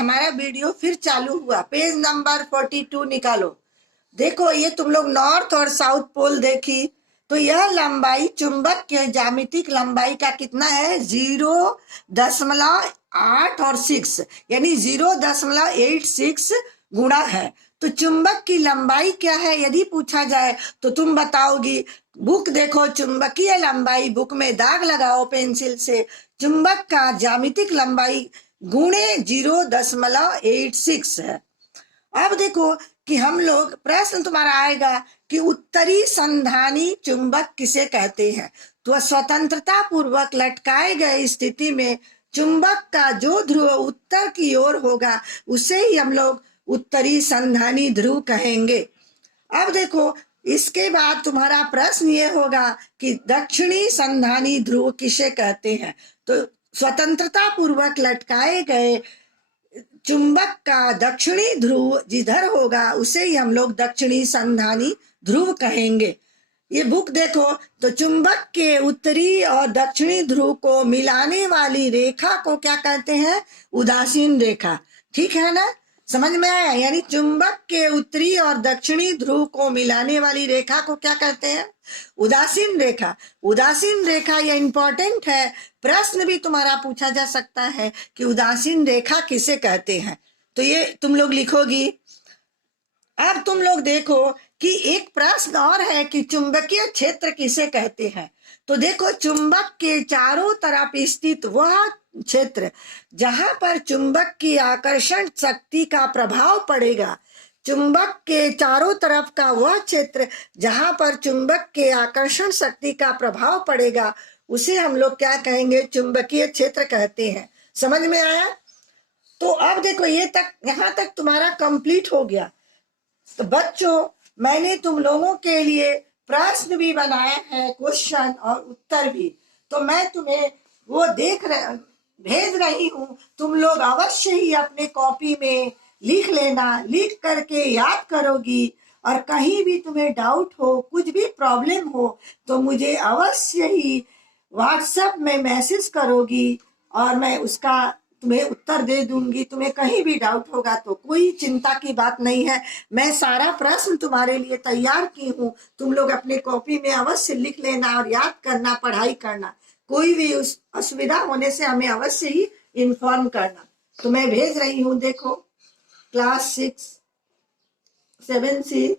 हमारा वीडियो फिर चालू हुआ। पेज नंबर 42 निकालो। देखो ये तुम लोग नॉर्थ और साउथ पोल देखी तो यह लंबाई चुंबक के ज्यामितिक लंबाई का कितना है 0.8 और 6 यानी 0.86 गुणा है। तो चुंबक की लंबाई क्या है यदि पूछा जाए तो तुम बताओगी। बुक देखो, चुंबकीय लंबाई, बुक में दाग लगाओ पेंसिल से। चुंबक का ज्यामितिक लंबाई गुणे 0.86 है। अब देखो कि हम लोग प्रश्न तुम्हारा आएगा कि उत्तरी संधानी चुंबक किसे कहते हैं। तो स्वतंत्रता पूर्वक लटकाए गए स्थिति में चुंबक का जो ध्रुव उत्तर की ओर होगा उसे ही हम लोग उत्तरी संधानी ध्रुव कहेंगे। अब देखो इसके बाद तुम्हारा प्रश्न ये होगा कि दक्षिणी संधानी ध्रुव किसे कहते हैं। तो स्वतंत्रता पूर्वक लटकाए गए चुंबक का दक्षिणी ध्रुव जिधर होगा उसे ही हम लोग दक्षिणी संधानी ध्रुव कहेंगे। ये बुक देखो तो चुंबक के उत्तरी और दक्षिणी ध्रुव को मिलाने वाली रेखा को क्या कहते हैं, उदासीन रेखा। ठीक है ना, समझ में आया। यानी चुंबक के उत्तरी और दक्षिणी ध्रुव को मिलाने वाली रेखा को क्या कहते हैं, उदासीन रेखा। उदासीन रेखा यह इंपॉर्टेंट है, प्रश्न भी तुम्हारा पूछा जा सकता है कि उदासीन रेखा किसे कहते हैं। तो ये तुम लोग लिखोगी। अब तुम लोग देखो कि एक प्रश्न और है कि चुंबकीय क्षेत्र किसे कहते हैं। तो देखो चुंबक के चारों तरफ स्थित वह क्षेत्र जहां पर चुंबक की आकर्षण शक्ति का प्रभाव पड़ेगा, चुंबक के चारों तरफ का वह क्षेत्र जहां पर चुंबक के आकर्षण शक्ति का प्रभाव पड़ेगा उसे हम लोग क्या कहेंगे, चुंबकीय क्षेत्र कहते हैं। समझ में आया। तो अब देखो ये तक, यहाँ तक तुम्हारा कंप्लीट हो गया। तो बच्चों मैंने तुम लोगों के लिए प्रश्न भी बनाए हैं, क्वेश्चन और उत्तर भी। तो मैं तुम्हें वो भेज रही हूँ। तुम लोग अवश्य ही अपने कॉपी में लिख लेना, लिख करके याद करोगी। और कहीं भी तुम्हें डाउट हो, कुछ भी प्रॉब्लम हो तो मुझे अवश्य ही व्हाट्सएप में मैसेज करोगी और मैं उसका तुम्हें उत्तर दे दूंगी। तुम्हें कहीं भी डाउट होगा तो कोई चिंता की बात नहीं है, मैं सारा प्रश्न तुम्हारे लिए तैयार की हूँ। तुम लोग अपने कॉपी में अवश्य लिख लेना और याद करना, पढ़ाई करना। कोई भी उस असुविधा होने से हमें अवश्य ही इन्फॉर्म करना। तो मैं भेज रही हूँ, देखो क्लास 6 7C